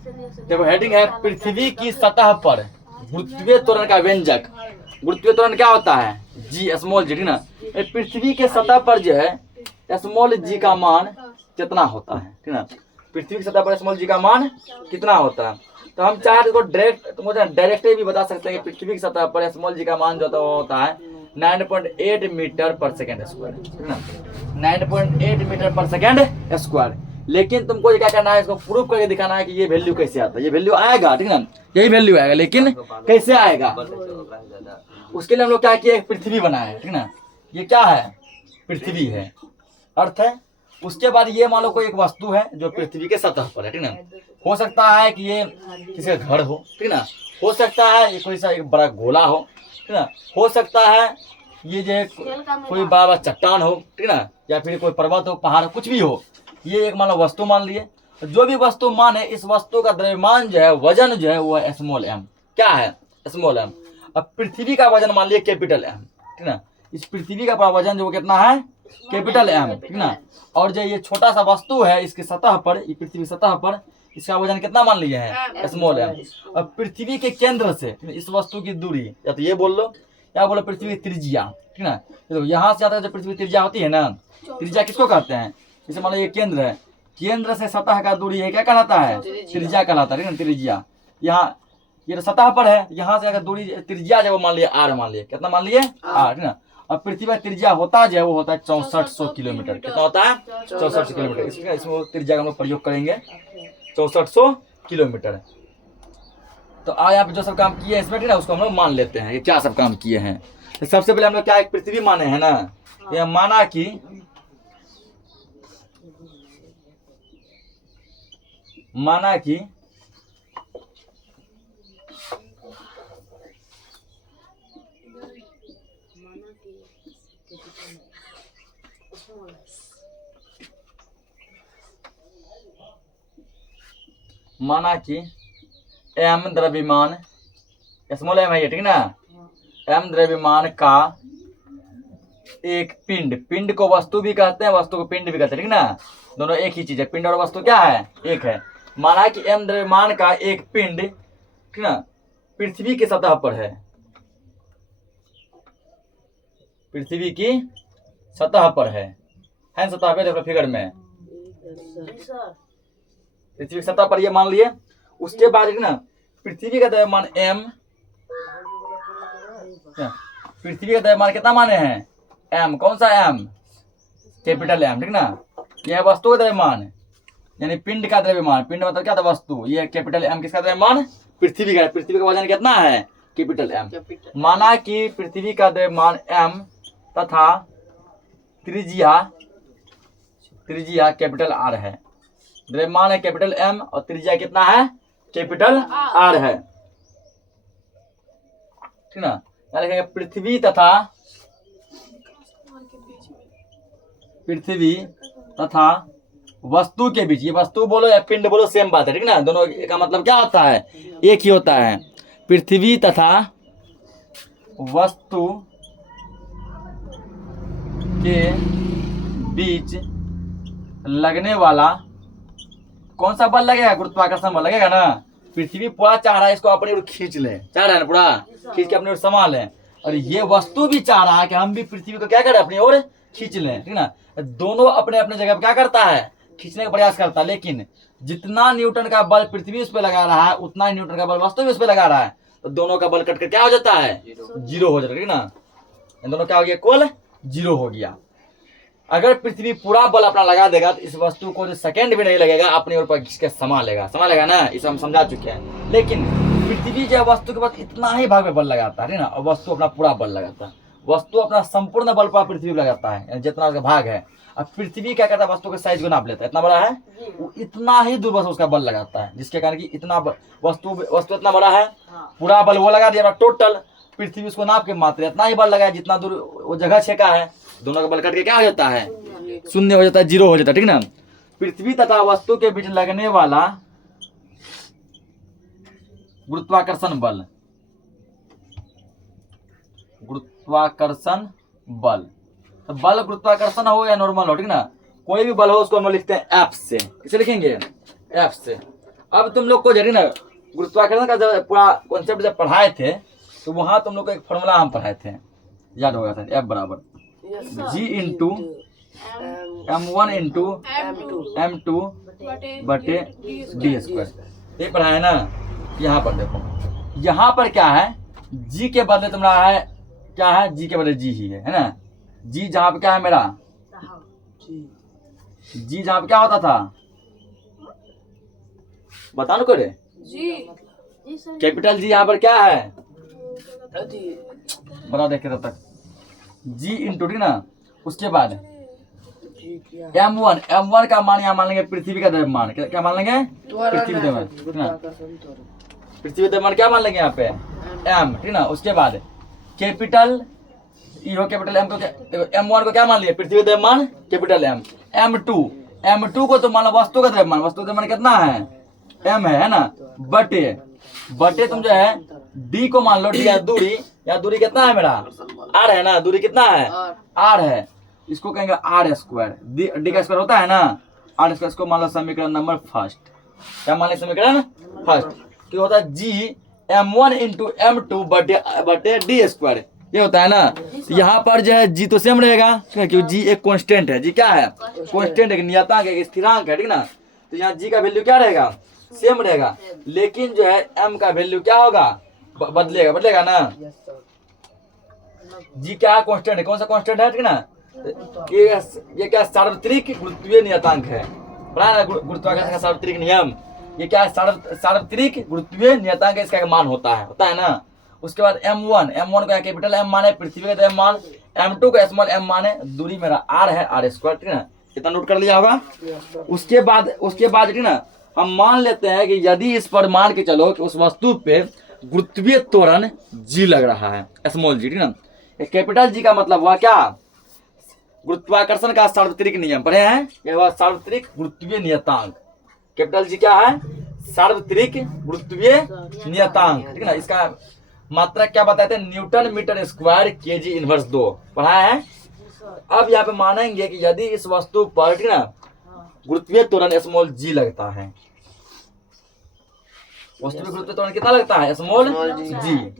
देखो हेडिंग है पृथ्वी की सतह पर गुरुत्वीय त्वरण का व्यंजक। गुरुत्वीय त्वरण क्या होता है? जी, स्मॉल जी, ठीक ना। पृथ्वी के सतह पर जो है स्मॉल जी का मान कितना होता है, ठीक ना। पृथ्वी की सतह पर स्मॉल जी का मान कितना होता है? तो हम चाहे तो डायरेक्ट भी बता सकते हैं कि पृथ्वी की सतह पर स्मॉल जी का मान जो होता है 9.8 मीटर पर सेकेंड स्क्वायर, ठीक ना। 9.8 मीटर पर सेकेंड स्क्वायर। लेकिन तुमको क्या करना है, इसको प्रूव करके दिखाना है कि ये वैल्यू कैसे आता है। ये वैल्यू आएगा, ठीक ना, यही वैल्यू आएगा, लेकिन कैसे आएगा? उसके लिए हम लोग क्या किए, पृथ्वी बनाए, ठीक ना। ये क्या है? पृथ्वी है, अर्थ है। उसके बाद ये मान लो कोई एक वस्तु है जो पृथ्वी के सतह पर है, ठीक ना। हो सकता है कि ये किसी का घर हो, ठीक ना। हो सकता है ये कोई सा एक बड़ा गोला हो, ठीक ना। हो सकता है ये जो कोई बड़ा चट्टान हो, ठीक ना, या फिर कोई पर्वत हो, पहाड़ हो, कुछ भी हो। ये एक मान लो वस्तु मान लिए। जो भी वस्तु माने, इस वस्तु का द्रव्यमान जो है, वजन जो है, वो है स्मॉल एम। क्या है? Small M. अब पृथ्वी का वजन मान लिए कैपिटल एम, ठीक ना। इस पृथ्वी का पूरा वजन जो कितना है? कैपिटल एम, ठीक ना। और जो ये छोटा सा वस्तु है इसकी सतह पर, ये पृथ्वी सतह पर, इसका वजन कितना मान लिए है? Small M. अब पृथ्वी के केंद्र से इस वस्तु की दूरी, या तो ये बोल लो या बोलो पृथ्वी की त्रिज्या, ठीक ना। तो यहाँ से आता जो पृथ्वी त्रिज्या होती है ना, त्रिज्या किसको कहते हैं? जैसे मान लो ये केंद्र है, केंद्र से सतह का दूरी है, क्या कहलाता है? त्रिज्या कहलाता है, त्रिज्या। यहाँ ये तो सतह पर है, यहाँ से अगर दूरी त्रिज्या जो मान लिए आर, मान लिए कितना मान लिए? आर, ठीक ना। अब पृथ्वी का त्रिज्या होता है वो होता है 6400 किलोमीटर। कितना होता है? 6400 किलोमीटर। इसमें त्रिज्या का हम लोग प्रयोग करेंगे 6400 किलोमीटर। तो आज आप जो सब काम किए हैं इसमें, ठीक ना, उसको हम लोग मान लेते हैं कि क्या सब काम किए हैं। तो सबसे पहले हम लोग क्या एक पृथ्वी माने हैं ना। यह माना कि एम द्रव्यमान, स्मॉल एम है ये, ठीक ना। एम द्रव्यमान का एक पिंड को वस्तु भी कहते हैं, वस्तु को पिंड भी कहते हैं, ठीक ना। दोनों एक ही चीज है, पिंड और वस्तु क्या है? एक है। माना कि एम द्रव्यमान का एक पिंड, ठीक ना, पृथ्वी की सतह पर है। पृथ्वी की सतह पर है सतह पे, देखो फिगर में पृथ्वी की सतह पर ये मान लिए। उसके बाद ना पृथ्वी का द्रव्यमान एम, पृथ्वी का द्रव्यमान कितना माने हैं? एम। कौन सा एम? कैपिटल एम, ठीक ना। यह वस्तु का द्रव्यमान यानी पिंड का द्रव्यमान, पिंड मतलब क्या था? वस्तु। ये कैपिटल एम किसका द्रव्यमान? पृथ्वी का। पृथ्वी का वजन कितना है? Capital M. माना कि पृथ्वी का द्रव्यमान एम तथा त्रिज्या कैपिटल आर है। द्रव्यमान है कैपिटल एम और त्रिज्या कितना है? कैपिटल आर है, ठीक ना। लिखेंगे पृथ्वी तथा वस्तु के बीच। ये वस्तु बोलो या पिंड बोलो सेम बात है, ठीक ना। दोनों का मतलब क्या होता है? एक ही होता है। पृथ्वी तथा वस्तु के बीच लगने वाला कौन सा बल लगेगा? गुरुत्वाकर्षण बल लगेगा ना। पृथ्वी पूरा चाह रहा है इसको अपनी ओर खींच ले, चाह रहा है ना, पूरा खींच के अपनी ओर संभाल ले। और ये वस्तु भी चाह रहा है कि हम भी पृथ्वी को क्या करें? अपनी ओर खींच लें, ठीक ना। दोनों अपने अपने जगह पर क्या करता है? खींचने का प्रयास करता है। लेकिन जितना न्यूटन का बल पृथ्वी उस पर लगा रहा है, उतना ही न्यूटन का बल वस्तु भी उस पर लगा रहा है। तो दोनों का बल कट कर क्या हो जाता है? जीरो हो जाता है, ठीक ना। दोनों क्या हो गया? कुल जीरो हो गया। अगर पृथ्वी पूरा बल अपना लगा देगा तो इस वस्तु को जो सेकंड भी नहीं लगेगा, अपनी ओर पर खींच के संभालेगा ना। इसे हम समझा चुके हैं। लेकिन पृथ्वी जो वस्तु के पास इतना ही भाग में बल लगाता है ना, और वस्तु अपना पूरा बल लगाता है। वस्तु अपना संपूर्ण बल पर पृथ्वी लगाता है, जितना उसका भाग है। अब पृथ्वी क्या करता है? वस्तु के साइज को नाप लेता है, इतना बड़ा है, वो इतना ही दूर बस उसका बल लगाता है, जिसके कारण कि इतना वस्तु इतना बड़ा है, पूरा बल वो लगा दिया टोटल। पृथ्वी उसको नाप के मात्र इतना ही बल लगाया जितना दूर वो जगह छेका है। दोनों का बल कट के क्या हो जाता है? शून्य हो जाता है, जीरो हो जाता है, ठीक ना। पृथ्वी तथा वस्तु के बीच लगने वाला गुरुत्वाकर्षण बल, तो बल गुरुत्वाकर्षण हो या नॉर्मल हो, ठीक ना, कोई भी बल हो उसको हम लिखते हैं एफ से। किसे लिखेंगे? एफ से। अब तुम लोग को जो है ना गुरुत्वाकर्षण का जब पूरा कॉन्सेप्ट जब पढ़ाए थे तो वहां तुम लोग को एक फॉर्मूला हम पढ़ाए थे, याद होगा सर, F बराबर G into M1 into M2 बटे डी स्क्वायर, ये पढ़ा है ना। यहाँ पर देखो, यहाँ पर क्या है, G के बदले तुम्हारा है क्या है, G के बदले G ही है ना। G जहाँ पे क्या है मेरा, G जहाँ पे क्या होता था बता नो करे, कैपिटल G यहाँ पर क्या है बता देखे तब तक, G इंटू डी ना। उसके बाद M1 का मान यहाँ मान लेंगे पृथ्वी का द्रव्यमान, क्या मान लेंगे, पृथ्वी द्रव्यमान, पृथ्वी द्रव्यमान क्या मान लेंगे यहाँ पे M, ठीक ना। उसके बाद कैपिटल ई हो, कैपिटल M को M1 को क्या मान लिया, पृथ्वी द्रव्यमान कैपिटल M। M2 को तो मान लो वस्तु का द्रव्यमान, वस्तु द्रव्यमान कितना है, M है ना, बटे तुम जो है D को मान लो, D है दूरी, या दूरी कितना है मेरा R है ना, दूरी कितना है R है, इसको कहेंगे R स्क्वायर, D का स्क्वायर होता है ना R स्क्वायर। इसको मान लो समीकरण नंबर फर्स्ट, क्या मान लो समीकरण फर्स्ट, क्या होता है G M1 इंटू M2 बटे D स्क्वायर, ये होता है ना। तो यहाँ पर जो है G तो सेम रहेगा क्योंकि G एक कांस्टेंट है, G क्या है कांस्टेंट, एक नियतांक है, एक स्थिरांक है, ठीक ना। तो यहाँ G का वैल्यू क्या रहेगा, सेम रहेगा, लेकिन जो है M का वैल्यू क्या होगा, बदलेगा ना। G क्या है, कांस्टेंट है, कौन सा कांस्टेंट है, ठीक ना। ये क्या सार्वत्रिक गुरुत्वीय नियतांक है, पढ़ा ना गुरुत्वाकर्षण का सार्वत्रिक नियम, ये क्या है सार्वत्रिक गुरुत्वीय नियतांक, इसका मान होता है ना। उसके बाद M1 को कैपिटल M माने पृथ्वी का द्रव्यमान, M2 को स्मॉल m माने दूरी मेरा R है, R स्क्वायर, ठीक ना, कितना नोट कर लिया होगा। उसके बाद ठीक ना, हम मान लेते हैं कि यदि इस पर मान के चलो कि उस वस्तु पे गुरुत्वीय त्वरण G लग रहा है, स्मॉल g, ठीक ना। कैपिटल G का मतलब हुआ क्या, गुरुत्वाकर्षण का सार्वत्रिक नियम पढ़े हैं, यह हुआ सार्वत्रिक गुरुत्वीय नियतांक। कैपिटल G क्या है, सार्वत्रिक गुरुत्वीय नियतांक, ठीक ना। इसका मात्रा क्या बताते हैं, Newton metre square kg inverse 2 पढ़ा है। अब यहाँ पे मानेंगे कि यदि इस वस्तु पर, ठीक ना, गुरुत्वीय त्वरण स्मॉल g लगता है, वस्तु में गुरुत्वीय त्वरण कितना लगता है, स्मॉल g।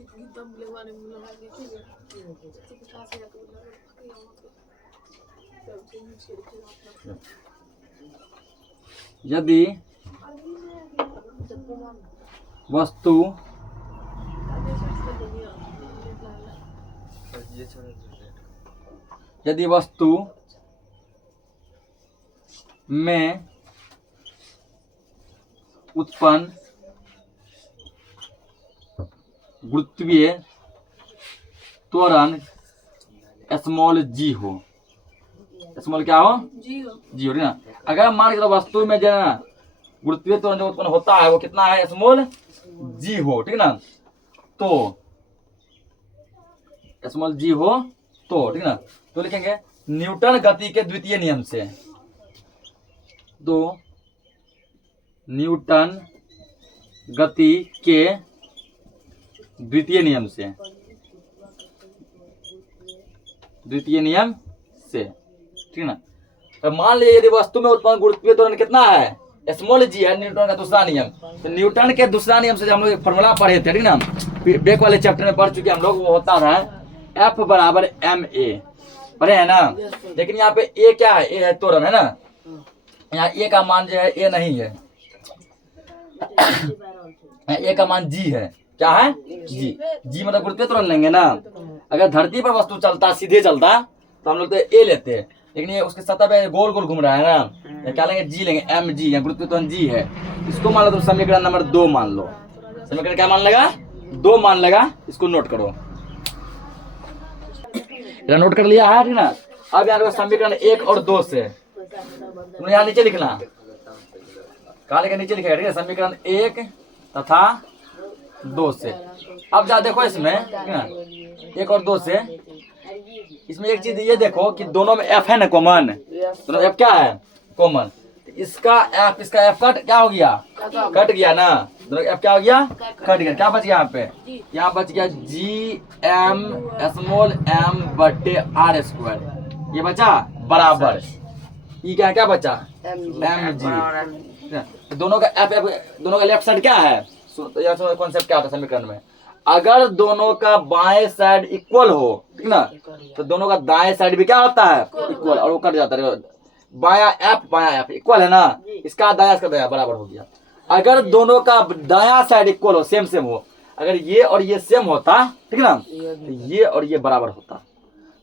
यदि वस्तु में उत्पन्न गुरुत्वीय त्वरण स्मॉल g हो, स्मॉल क्या हो, जी हो, ना। अगर मान के वस्तु में जो है ना गुरुत्वीय त्वरण जो उत्पन्न होता है वो कितना है, स्मॉल g हो, ठीक ना। तो स्मॉल g हो तो, ठीक ना, तो लिखेंगे न्यूटन गति के द्वितीय नियम से, तो न्यूटन गति के द्वितीय नियम से, ठीक ना। तो मान लीजिए यदि वस्तु में उत्पन्न गुरुत्वीय त्वरण कितना है, स्मॉल g है, न्यूटन का दूसरा नियम। तो न्यूटन के दूसरा नियम से हम लोग फॉर्मूला पढ़े थे, ठीक ना, बैक वाले चैप्टर में पढ़ चुके हम लोग, वो होता था F बराबर ma, पढ़े है ना। लेकिन यहाँ पे a क्या है, a है त्वरण, है ना। यहाँ a का मान जो है a नहीं है, a का मान g है, क्या है g मतलब गुरुत्वीय त्वरण लेंगे ना। अगर धरती पर वस्तु चलता, सीधे चलता, तो हम लोग तो a लेते हैं, लेकिन ये उसके सतह पे गोल गोल घूम रहा है ना, क्या लेंगे g लेंगे, mg या गुरुत्वीय त्वरण g है। इसको मान लो तो समीकरण नंबर 2 मान लो, समीकरण क्या मान लेगा, 2 मान लेगा, इसको नोट करो, नोट कर लिया है, ठीक ना। अब यहाँ समीकरण 1 और 2 से तुमने यहाँ नीचे लिखना, कहा लेकर नीचे लिखेगा, ठीक है, समीकरण 1 तथा 2 से। अब जा देखो इसमें, ठीक ना, 1 और 2 से, इसमें एक चीज ये देखो कि दोनों में f है ना कॉमन, दोनों f क्या है कॉमन, इसका f क्या हो गया, कट गया ना, दोनों f क्या हो गया, कट गया, क्या बच गया यहाँ पे, यहाँ बच गया g m स्मॉल m बटे r स्क्वायर, ये बचा बराबर, ये क्या बचा m g। दोनों का एफ एफ दोनों का लेफ्ट साइड क्या है? कॉन्सेप्ट क्या होता है समीकरण में? अगर दोनों का बाएं साइड इक्वल हो, ठीक ना, तो दोनों का दाएं साइड भी क्या होता है? इक्वल, और वो कट जाता है। बाया एफ इक्वल है ना, इसका दाया इसका दाया बराबर हो गया। अगर दोनों का दाया साइड इक्वल हो, सेम हो, अगर ये और ये सेम होता, ठीक ना, तो ये और ये बराबर होता।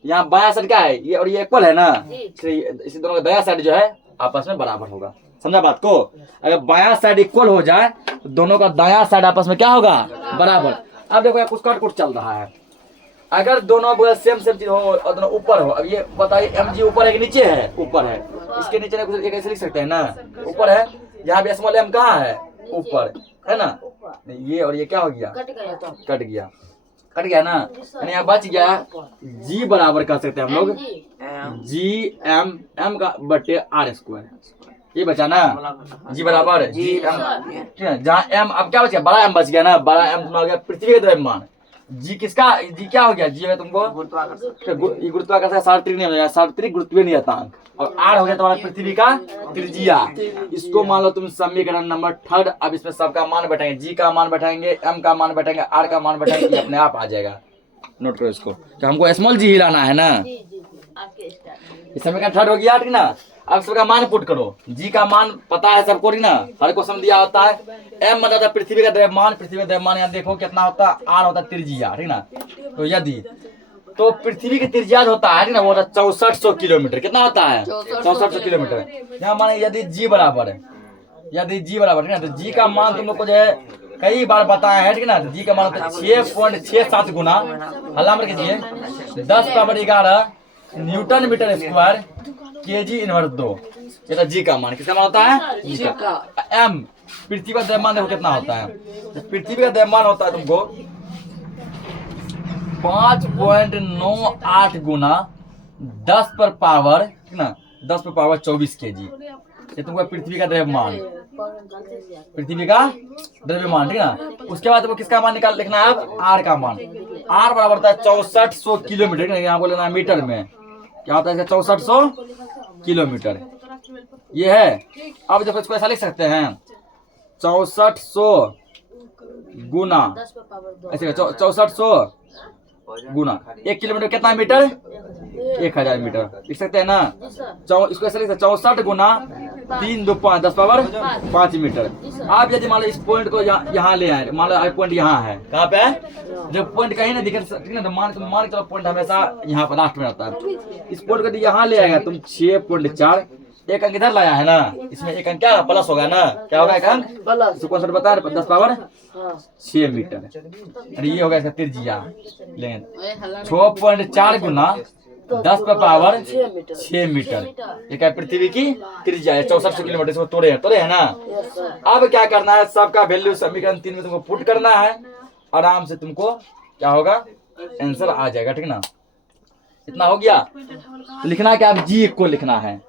यहाँ बाया साइड क्या है? ये और ये इक्वल है ना, इसी दोनों का दाया साइड जो है आपस में बराबर होगा। समझा बात को? अगर बाया साइड इक्वल हो जाए तो दोनों का दाया साइड आपस में क्या होगा? बराबर। अब देखो कुछ कट चल रहा है। अगर दोनों सेम चीज हो और दोनों ऊपर हो, अब ये बताइए mg ऊपर है कि नीचे है? ऊपर है। इसके नीचे कुछ ऐसे लिख सकते हैं ना, ऊपर है। यहाँ भी स्मॉल m कहाँ है? ऊपर है ना। ये और ये क्या हो गया? कट गया ना। यानी यहाँ बच गया g बराबर कर सकते हैं हम लोग जी m का बटे r स्क्वायर। ये बचा ना g बराबर जी m, ठीक है। जहाँ m अब क्या बच गया? बड़ा m बच गया ना। बड़ा m हो गया पृथ्वी का द्रव्यमान। जी किसका? जी क्या हो गया? जी है तुमको गुरुत्वाकर्षण सार्वत्रिक नियम, सार्वत्रिक गुरुत्वीय नियतांक। और आर हो गया तुम्हारा पृथ्वी का त्रिज्या। इसको मान लो तुम समीकरण नंबर 3। अब इसमें सबका मान बैठाएंगे, जी का मान बैठाएंगे, एम का मान बैठाएंगे, आर का मान बैठाएंगे, ये अपने आप आ जाएगा। नोट करो इसको, तो हमको स्मॉल जी ही लाना है ना। इस समीकरण 3 हो गया, ठीक ना। अब सबका मान पुट करो। जी का मान पता है सबको, ठीक ना, हर क्वेश्चन दिया होता है। एम मतलब होता है पृथ्वी का द्रव्यमान। पृथ्वी का द्रव्यमान यहाँ देखो कितना होता है? आर होता है त्रिज्या, ठीक ना। तो यदि तो पृथ्वी की त्रिज्या होता है, ठीक ना, वो होता है 6400 किलोमीटर। कितना होता है? 6400 किलोमीटर। यहाँ माने यदि जी बराबर है, ठीक ना, तो जी का मान तुम लोग को जो है कई बार बताया है, ठीक ना। तो जी का मान होता है 6.67 गुना, हल्ला मत कीजिए, 10 power 11 newton metre square kg inverse 2। ये तो जी का मान। किसका मान होता है? जी का। एम पृथ्वी का द्रव्यमान देखो कितना होता है? पृथ्वी का द्रव्यमान होता है तुमको 5.98 गुना 10 पर पावर, ठीक ना, 10 पर पावर 24 केजी। ये तुमको पृथ्वी का द्रव्यमान, पृथ्वी का द्रव्यमान, ठीक ना। उसके बाद तुमको किसका मान लिखना है? अब आर का मान। आर बराबर होता है 6400 किलोमीटर। यहाँ को लेना है मीटर में। क्या होता है? 6400 किलोमीटर ये है। अब देखो इसको ऐसा लिख सकते हैं 6400 गुना, ऐसे 6400 गुना 1 किलोमीटर कितना मीटर? 1000 मीटर लिख सकते हैं ना। इसको ऐसे लिख सकते 64 गुना 3 2 5 10 पावर 5 मीटर। आप यदि मान लो इस पॉइंट को यहाँ ले आए, मान लो पॉइंट यहाँ है, कहाँ पे है? जब पॉइंट कहीं ना दिखे, ठीक है, तो मान के चलो पॉइंट हमेशा यहाँ पर लास्ट में रहता है। इस पॉइंट को यहाँ ले आएगा तुम 6.4, एक अंक इधर लाया है ना, इसमें एक अंक क्या प्लस होगा ना। क्या होगा? एक अंक प्लस। कौन बता रहे? 10 पावर 6 मीटर। अरे ये होगा इसका त्रिज्या। लेकिन 6.4 गुना 10 पर पावर 6 मीटर, ये क्या पृथ्वी की त्रिज्या है। 6400 किलोमीटर। इसको तोड़े है ना। अब क्या करना है? सबका वैल्यू समीकरण 3 में तुमको पुट करना है। आराम से तुमको क्या होगा? आंसर आ जाएगा, ठीक ना। इतना हो गया। तो लिखना है क्या? अब जी को लिखना है।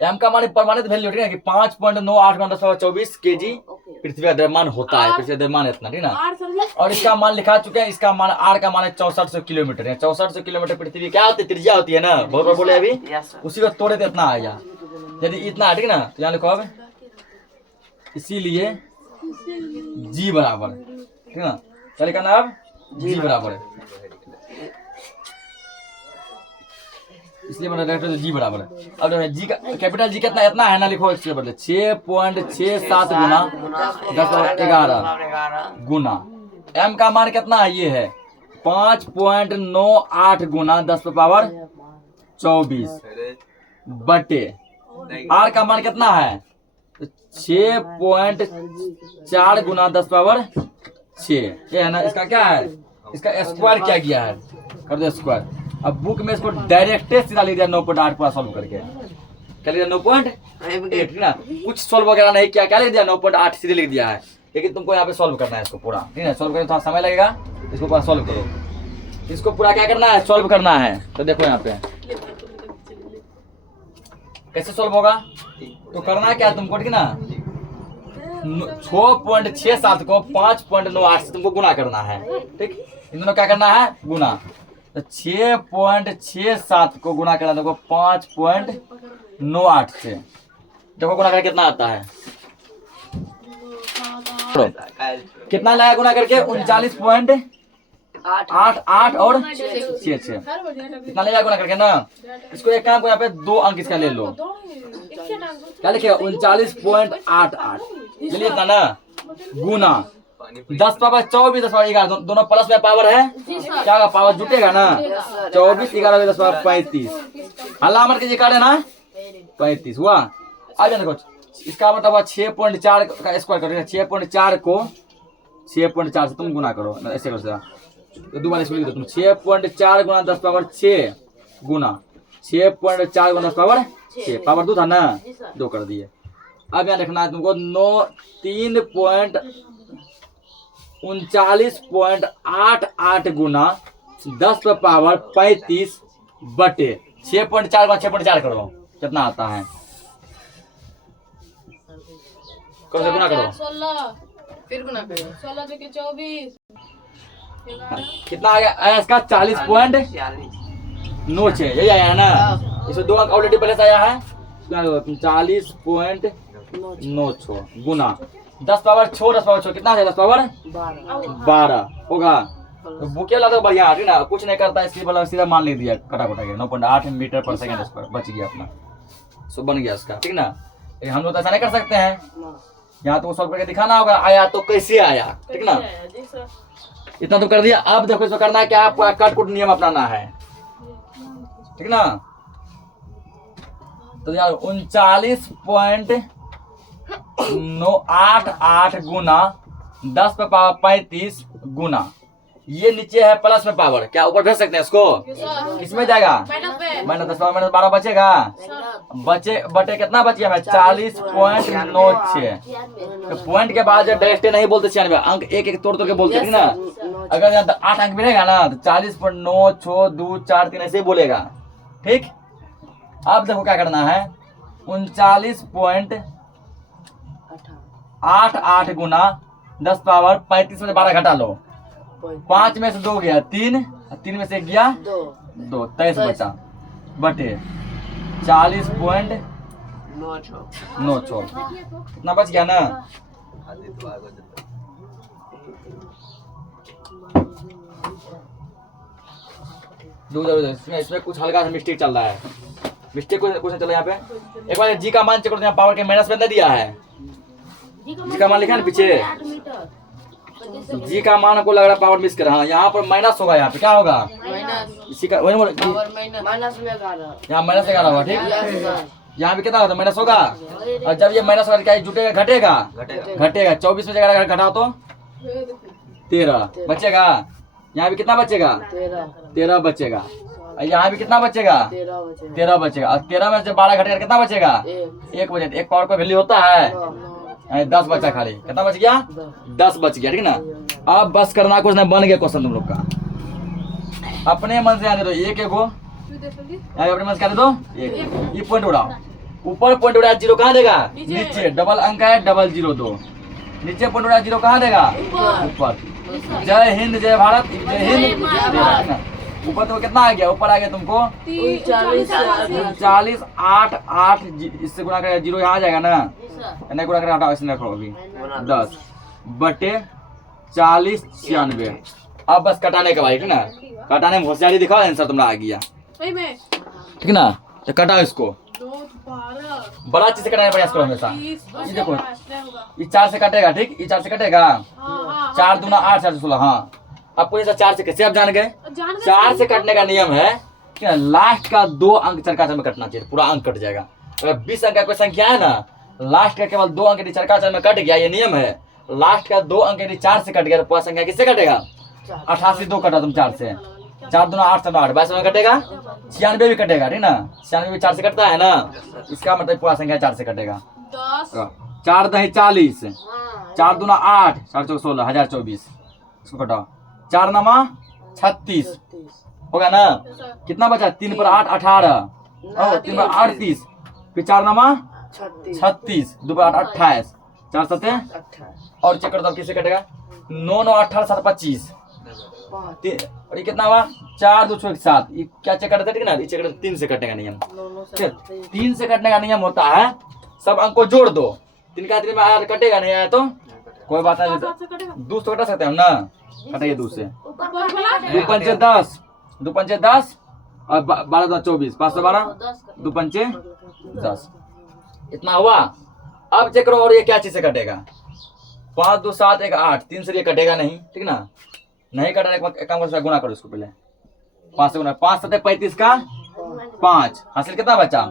एम का मान परमाणु वैल्यू, ठीक है, कि 5.98 गुना 10 पावर 24 केजी पृथ्वी का द्रव्यमान होता है। पृथ्वी का द्रव्यमान इतना, ठीक ना। और इसका मान लिखा चुके हैं। इसका मान आर का मान है 6400 किलोमीटर है। 6400 किलोमीटर पृथ्वी क्या होती है? त्रिज्या होती है ना। बहुत बार बोले अभी, उसी को तोड़े तो इतना आएगा। यदि इतना, ठीक ना, तो यहाँ लिखो अब इसीलिए जी बराबर, ठीक ना। क्या लिखना अब? जी बराबर है, इसलिए मैंने डायरेक्ट जी बराबर है। अब जी का कैपिटल जी कितना इतना है ना, लिखो इसके बदले 6.67 गुना 10 पावर 11 गुना एम का मान कितना है? ये है 5.98 गुना 10 पावर 24 बटे आर का मान कितना है? 6.4 गुना 10 पावर 6 ये है ना। इसका क्या है? इसका स्क्वायर क्या किया है? कर दो स्क्वायर। अब बुक में इसको डायरेक्ट सीधा लिख दिया 9.8 पूरा सॉल्व करके। क्या लिख दिया? 9.8 ना, कुछ सॉल्व वगैरह नहीं किया। क्या लिख दिया? 9.8 सीधे लिख दिया है। लेकिन तुमको यहाँ पे सॉल्व करना है इसको पूरा, ठीक है। सॉल्व करने थोड़ा समय लगेगा, इसको पूरा सॉल्व करो। इसको पूरा क्या करना है? सॉल्व करना है। तो देखो यहाँ पे कैसे सॉल्व होगा। तो करना क्या है तुमको, ठीक ना, 6.67 को 5.98 से तुमको गुना करना है, ठीक। इन दोनों क्या करना है? गुना। तो 6.67 को गुना करना देखो 5.98 से, देखो गुना करके कितना आता है, कितना लाया गुना करके 39.88 और 6 कितना ले गुना करके ना। इसको एक काम को यहाँ पे 2 अंक इसका ले लो, क्या लिखेगा 39.88 ले लिया था ना, गुना 10 पावर 24 10 पावर 11 दोनों प्लस में पावर है, क्या होगा पावर जुटेगा ना, 24 11 10 पावर 35, हल्ला मत कीजिए, काटे ना 35 हुआ। आ जाए देखो इसका मतलब हुआ 6.4 का स्क्वायर करो, 6.4 को 6.4 से तुम गुना करो, ऐसे करो तो दोबारा इसको लिख दो तुम, 6.4 गुना 10 पावर 6 गुना 6.4 गुना 10 पावर 6, पावर 2 था ना, 2 कर दिए। अब यहाँ लिखना है तुमको 39.88 गुना 10 पे पावर 35 बटे 6.4 गुना 6.4 करो, कितना आता है, करो गुना करो, 16 फिर गुना करो, 16 के 24 कितना आ गया इसका 40.96, यही आया है ना, इसमें 2 अंक ऑलरेडी पहले से आया है, 40.96 गुना 10 पावर 6 कितना है, 10 पावर 12 होगा। तो बुके वाला तो बढ़िया है ना, कुछ नहीं करता, इसकी वाला सीधा मान ले दिया कटा कटा के 9.8 मीटर पर सेकंड इस पर बच गया अपना, सो बन गया इसका, ठीक ना। हम लोग तो ऐसा नहीं कर सकते हैं, यहाँ तो सॉल्व करके दिखाना होगा आया तो कैसे आया, ठीक ना। इतना तो कर दिया, अब देखो इसको करना है क्या, आपको कट कुट नियम अपनाना है, ठीक ना। तो यार 39.988 गुना 10 पे पावर 35 गुना, ये नीचे है प्लस में पावर, क्या ऊपर भेज सकते हैं इसको, किसमें जाएगा माइनस 10 पावर -12 बचेगा, बचे बटे कितना बच गया, 40.96, तो पॉइंट के बाद डायरेक्ट नहीं बोलते 96 अंक एक एक तोड़ तोड़ के बोलते हैं ना। अगर यहाँ 8 अंक मिलेगा ना तो 40.9623 ऐसे ही बोलेगा, ठीक। अब देखो क्या करना है, 39.88 गुना 10 पावर 35 में 12 घटा लो, 5 में से 2 गया 3, 3 में से गया 2 23 बचा बटे 40.96 कितना बच गया ना। इसमें कुछ हल्का सा मिस्टेक चल रहा है, मिस्टेक कुछ चल रहा है यहाँ पे। एक बार जी का मान चेक करो, पावर के माइनस में दे दिया है, जी का मान लिखा है ना पीछे, जी का मान को लग रहा है पावर मिस कर, हाँ यहाँ पर माइनस होगा, यहाँ पे क्या होगा इसी का वही माइनस में 11, यहाँ माइनस 11 होगा, ठीक। यहाँ पे कितना होता है माइनस होगा, और जब ये माइनस होगा क्या जुटेगा घटेगा, 24 में जगह घटाओ तो 13 बचेगा, यहाँ भी कितना बचेगा 13 बचेगा, यहाँ भी कितना बचेगा 13 बचेगा, और 13 में से 12 घटेगा कितना बचेगा 1 बचेगा, एक पावर का वैल्यू होता है 10 बचा, खाली कितना बच गया 10 बच गया, ठीक ना। अब बस करना कुछ नहीं, बन गया क्वेश्चन तुम लोग का, अपने मन से आने दो, एक एक हो अपने मन से आने दो, एक ये पॉइंट उड़ाओ, ऊपर पॉइंट उड़ाया 0 कहाँ देगा, नीचे डबल अंक है 002, नीचे पॉइंट उड़ाया 0 कहाँ देगा ऊपर। जय हिंद जय भारत, जय हिंद ऊपर तो कितना आ गया, ऊपर आ गया तुमको 39.88, इससे गुणा करेगा 0 यहाँ आ जाएगा ना, नहीं गुणा करेगा हटाओ, इसमें रखो अभी 10 बटे 40.96। अब बस कटाने का भाई, ठीक ना, कटाने में होशियारी दिखाओ, आंसर तुम्हारा आ गया, ठीक ना। तो कटाओ इसको, बड़ा चीज से कटाने का प्रयास करो हमेशा। ये देखो ये 4 से कटेगा, ठीक, ये 4 से कटेगा, 4 दूना 8 4 16, हाँ। आपको ये 4 से कैसे आप जान गए, 4 से कटने का नियम है कि लास्ट का 2 अंक चरकाचर में कटना चाहिए, पूरा अंक कट जाएगा। अगर 20 अंक का कोई संख्या है ना, लास्ट का केवल 2 अंक यदि चरकाचर में कट गया, ये नियम है, लास्ट का 2 अंक यदि 4 से कट गया तो पूरा संख्या किससे कटेगा, 88 2 कटा तुम 4 से, 4 दूना 8 7 8 22 में कटेगा, 96 भी कटेगा, ठीक ना, 96 भी 4 से कटता है ना, इसका मतलब पूरा संख्या 4 से कटेगा। 4 दही 40, 4 दूना 8 4 चौक 16 1024, इसको कटाओ, 4 नमा 36 होगा ना, कितना बचा 3 पर 8 18, 3 पर 38, फिर 4 नमा 36, 2 पर 8 28, 4 7 और चेक कर दो किससे कटेगा, 9 9 18 7 25 और ये कितना हुआ 4 2 6 7। ये क्या चेक करते ठीक ना, ये चेक करते 3 से कटने का नियम। 3 से कटने का नियम होता है सब अंक को जोड़ दो, 3 का 3 में आया कटेगा, नहीं आया तो कोई बात नहीं, 2 से कटा सकते हैं हम ना, कटाइए 2 से। 2 पंचे 10, 2 पंचे 10 और 12 2 24, 512, 2 पंचे 10, इतना हुआ। अब चेक करो और ये क्या चीज से कटेगा, 5 2 7 1 8, 3 से ये कटेगा नहीं, ठीक ना, नहीं कटा एक काम करो गुना करो इसको पहले, 5 से गुना, 5 7 35 का 5 हासिल कितना बचा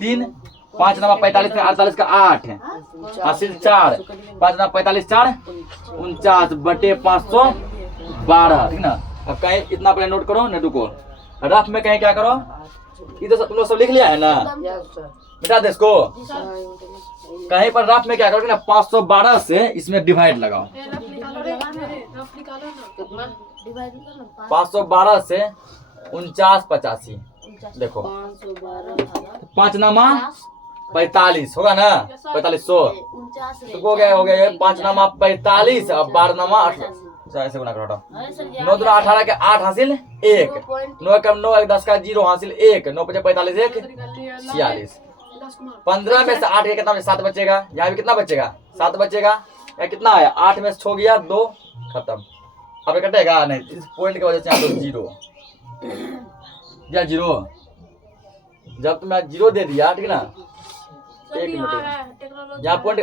3, 5 9 45 का 48 का 8 हासिल 4, 5 9 45 4 49 बटे 512, ठीक ना। अब कहीं इतना पहले नोट करो, नहीं रुको, रफ में कहीं क्या करो, इधर तुम लोग सब लिख लिया है ना, मिटा दे इसको। कहीं पर रफ में क्या करोगे ना, 512 से इसमें डिवाइड लगाओ, 512 से 49 85, देखो 5 नामा 45 होगा ना, 4500 तो हो गया ये 5 नामा 45 और 12 नामा 8, ऐसे गुना करो, 9 2 18 के 8 हासिल 1, 9 कम 9 1 10 का 0 हासिल 1, 9 5 45 1 46, 15 में से 8 के कितना 7 बचेगा, यहाँ भी कितना बचेगा 7 बचेगा, या कितना आया 8 में से छो गया 2 खत्म। अब ये कटेगा नहीं, इस पॉइंट की वजह से यहाँ 0 या 0, जब तुमने 0 दे दिया ठीक ना, 1 मिनट यहाँ पॉइंट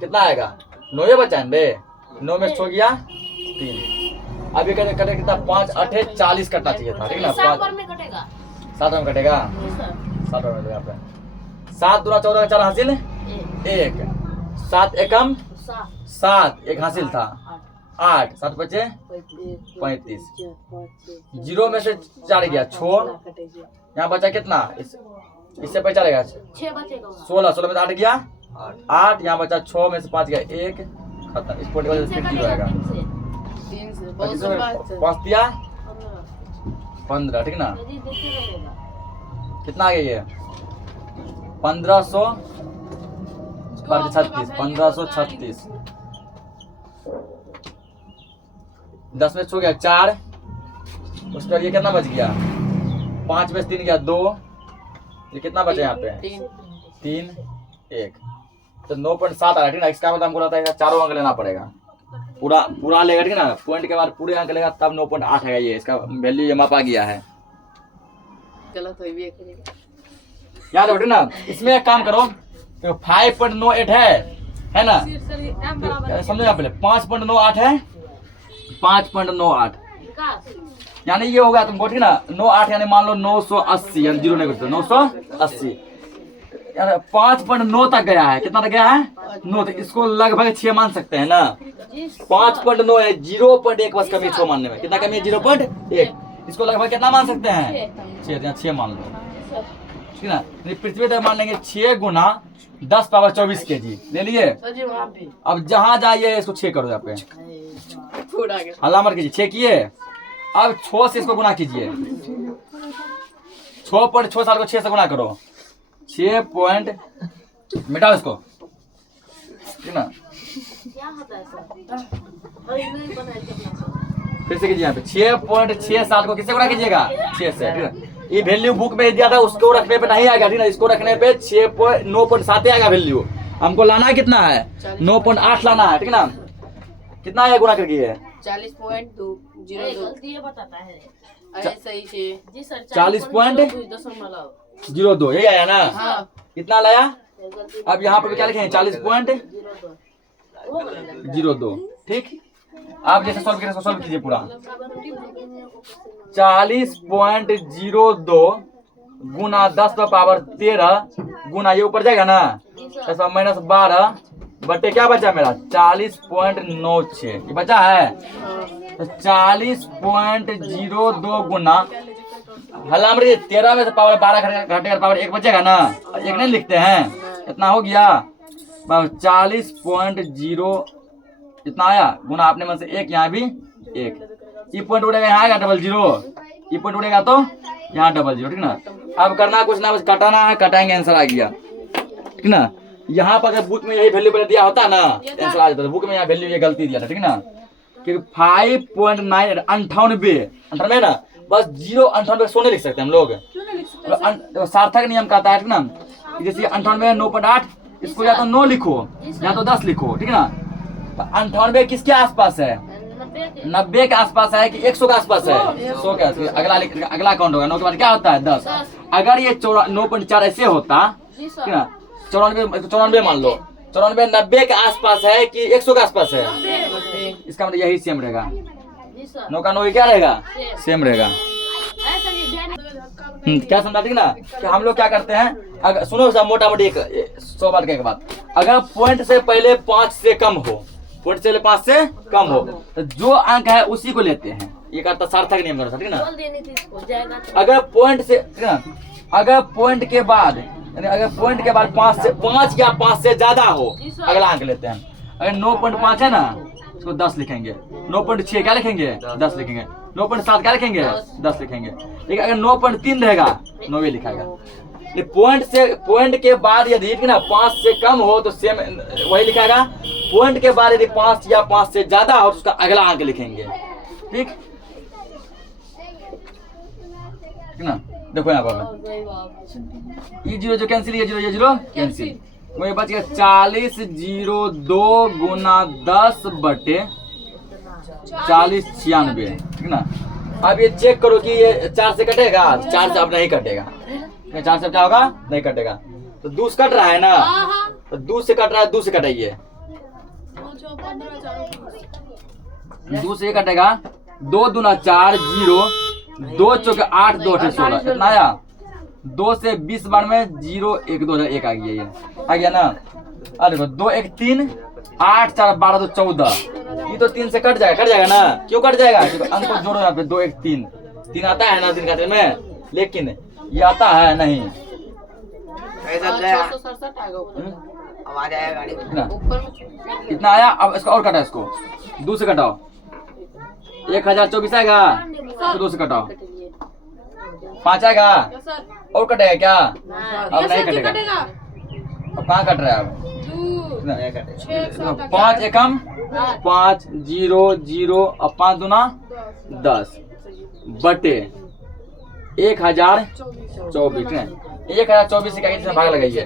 कितना आएगा 9 बचा है बे, 9 में से छो गया 3, अब ये कटे कितना 5 8 40 कटना चाहिए था, ठीक ना, 7 में कटेगा 7 में कटेगा 7 में कटेगा पे 7 2 14 4 हासिल 1, 7 एकम 7 1 हासिल था 8, 7 बचे 35, 0 में से 4 गया 6, यहाँ बचा कितना, इससे पैसा रहेगा 16, 16 में से 8 गया 8, यहाँ बचा 6 में से 5 गया 1 खत्म। इस पॉइंट वाले फिर 0 आएगा, 5 दिया 15, ठीक ना, कितना आ गया ये 1536, 10 में छो गया 4, उस पर ये कितना बच गया 5 में से 3 गया 2, ये कितना बचा यहाँ पे 3 1, तो 9.7 आ रहा, ठीक ना। इसका मतलब हमको लगता है चारों अंक लेना पड़ेगा, पूरा लेगा, ठीक ना, पॉइंट के बाद पूरे अंक लेगा तब 9.8 है, ये इसका वैल्यू ये मापा गया है, गलत हो भी याद रखो ना। इसमें एक काम करो, 5.98 है ना, समझो पहले 5.98 है, 5.98 यानी ये होगा तुमको, ठीक ना, 98 यानी मान लो 980, यानी 0 नहीं करते 980, यानी 5.9 तक गया है, कितना तक गया है 9 तक, इसको लगभग 6 मान सकते हैं ना, 5.9 है, 0.1 बस कमी 6 मानने में, कितना कमी है 0.1, इसको लगभग कितना मान सकते हैं 6 मान लो, ठीक ना। पृथ्वी तक मान लेंगे 6 गुना 10 पावर 24 kg ले लिए। अब जहां जाइए इसको 6 करो, यहाँ पे हल्ला मत कीजिए, 6 किए, अब 6 से इसको गुना कीजिए, 6.6 साल को 6 से गुना करो, 6 पॉइंट मिटाओ इसको, ठीक ना, फिर से कीजिए यहाँ पे 6.6 साल को किससे गुना कीजिएगा 6 से, ठीक है। ये वैल्यू बुक में दिया था, उसको रखने पे नहीं आएगा, ठीक है, इसको रखने पे 9.7 आएगा वैल्यू, हमको लाना कितना है 9.8 लाना है, ठीक ना। कितना है गुना करके ये 40.202 बताता है, सही जी सर 40.02 यही आया ना, कितना लाया। अब यहाँ पर क्या लिखे हैं 40.02, ठीक। आप जैसे सॉल्व करें सॉल्व कीजिए पूरा, 40.02 गुना 10 पावर 13 गुना ये ऊपर जाएगा ना, ऐसा -12 बटे क्या बचा मेरा 40.96, ये बचा है, तो 40.02 गुना हल्ला 13 में से पावर 12 घटेगा, पावर 1 बचेगा ना, 1 नहीं लिखते हैं, इतना हो गया 40.0 इतना आया गुना आपने मन से 1, यहाँ भी 1, ये पॉइंट उड़ेगा यहाँ आएगा 00, ये पॉइंट उड़ेगा तो यहाँ 00, ठीक ना। अब करना कुछ ना, बस कटाना है, कटाएंगे आंसर आ गया, ठीक ना। यहाँ पर अगर बुक में यही वैल्यू पहले दिया होता ना आंसर आ जाता, बुक में यहाँ वैल्यू ये गलती दिया था, ठीक ना। कि 5.9 98 ना, बस 0 98 लिख सकते हैं हम लोग। तो सार्थक नियम कहता है ना, जैसे 98 9.8, इसको या तो 9 लिखो या तो 10 लिखो, ठीक है ना। तो 98 किसके आसपास है? 90 के आसपास है कि 100 के आसपास है? 100 के आसपास। अगला काउंट होगा 9 के बाद क्या होता है? 10। अगर ये 9.4 ऐसे होता, ठीक है ना, 94 मान लो, 94 90 के आसपास है कि 100 के आसपास है? इसका मतलब यही सेम रहेगा। 9 का 9 क्या रहेगा? सेम रहेगा। क्या समझा, ठीक ना? कि हम लोग क्या करते हैं, अगर सुनो साहब, मोटा मोटी 100 बार के बाद, अगर पॉइंट से पहले 5 से कम हो, पॉइंट से पहले 5 से कम हो, तो जो अंक है उसी को लेते हैं। ये कहता सार्थक नियम करता, ठीक ना। अगर पॉइंट से, ठीक ना, अगर पॉइंट के बाद, अगर पॉइंट के बाद 5 या 5 से ज्यादा हो, अगला अंक लेते हैं। अगर 9.5 है ना, इसको 10 लिखेंगे। 9.6 क्या लिखेंगे? 10 लिखेंगे। 9.7 क्या लिखेंगे? 10 लिखेंगे। लेकिन अगर 9.3 रहेगा, 9 लिखाएगा। पॉइंट के बाद यदि ना 5 से कम हो तो सेम वही लिखाएगा। पॉइंट के बाद यदि 5 या 5 से ज्यादा हो तो उसका अगला अंक लिखेंगे, ठीक ना। देखो यहाँ पर ये 0 जो कैंसिल, ये 0 कैंसिल, वही बच गया 40 0 2 गुना 10 बटे 40 96, ठीक ना। अब ये चेक करो कि ये 4 से कटेगा? 4 से अब नहीं कटेगा। 4 से क्या होगा? नहीं कटेगा। तो 2 से कट रहा है ना, तो 2 से कट रहा है, 2 से कटाइए। 2 से कटेगा, 2 दूना 4 0, 2 चौके 8 2 8 16, कितना आया? 2 से 20 बार में 0 1 2 1 आ गया। ये आ गया ना। अरे देखो 2 1 3 8 4 12 2 14, ये तो 3 से कट जाएगा ना। क्यों कट जाएगा? अंक को जोड़ो यहाँ पे, 2 1 3 आता है ना 3 खाते में, लेकिन ये आता है नहीं। इतना आया। अब इसको और कटा, इसको 2 से कटाओ, 1024 आएगा, इसको 2 से कटाओ, 5 आएगा। और कटेगा क्या? अब नहीं कटेगा। अब कहाँ कट रहा है? अब 5 एकम 5 0 0, अब 5 दूना 10 बटे 1024, है 1024 से क्या भाग लगाइए।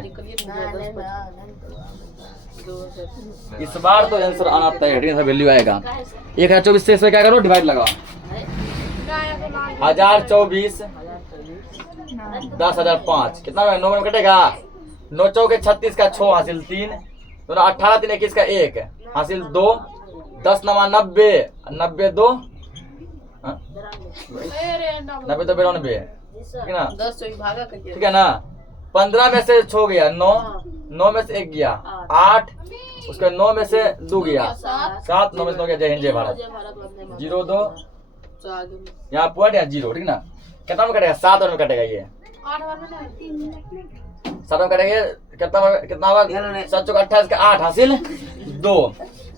इस बार तो आंसर आना तय है, वैल्यू आएगा। 1024 से इसमें क्या करो? डिवाइड लगाओ। 1024 10,005 कितना? 9 में कटेगा। 9 चौके 36 का 6 हासिल 3, 18 3 21 का 1 हासिल 2, 10 9 90 90 2 90 2 92, ठीक है ना। 10 भागा करके, ठीक है ना। 15 में से 6 गया, 9 9 में से 1 गया, 8 उसके 9 में से 2 गया, 7 9 में से 9 गया। जय हिंद जय भारत। 0 2 यहाँ पॉइंट या 0, ठीक ना। कितना में कटेगा? 7 में कटेगा। ये 7 में कटेगा। कितना होगा? 7 चौका 28 का 8 हासिल 2,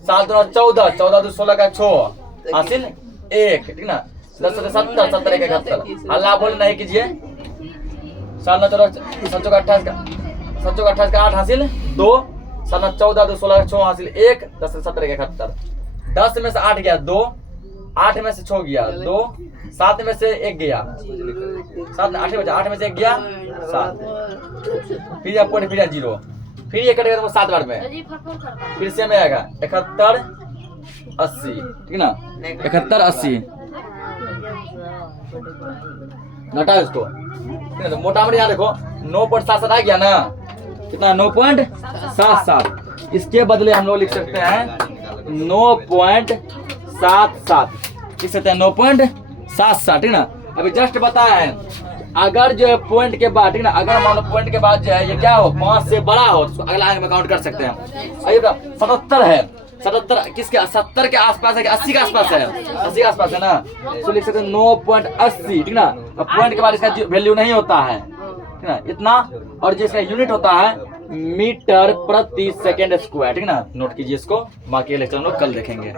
7 2 14 14 2 16 का 6 हासिल 1, ठीक ना। 10 70 70 1 71। अल्लाह बोल नहीं कीजिए। 7 चौका 28 का 8 हासिल 2, 7 14 2 16 का 6 हासिल 1, 10 70 1 71। 10 में से 8 गया 2, 8 में से 6 गया 2, 7 में से 1 गया 7, 8 बचा, 8 में से 1 गया 7, फिर या पॉइंट, फिर या 0, फिर ये कटेगा तो 7 बार में, फिर से में आएगा 71 80, ठीक ना। 71 80 घटा इसको, ठीक है। तो मोटा मोटी यहाँ देखो 9.77 आ गया ना। कितना? 9.77। इसके बदले हम लोग लिख सकते हैं 9.77, लिख सकते हैं 9.77, ठीक ना। अभी जस्ट बताया है, अगर जो है पॉइंट के बाद, ठीक ना, अगर मान लो पॉइंट के बाद जो है ये क्या हो, 5 से बड़ा हो तो अगला अंक में काउंट कर सकते हैं। 77 है, 77 किसके? 70 के आसपास है कि 80 के आसपास है? 80 के आसपास है ना, तो लिख सकते हैं 9.80, ठीक ना। अब पॉइंट के बाद इसका वैल्यू नहीं होता है, ठीक ना, इतना। और जिसका यूनिट होता है मीटर प्रति सेकेंड स्क्वायर, ठीक ना। नोट कीजिए इसको, बाकी लेक्चर हम लोग कल देखेंगे।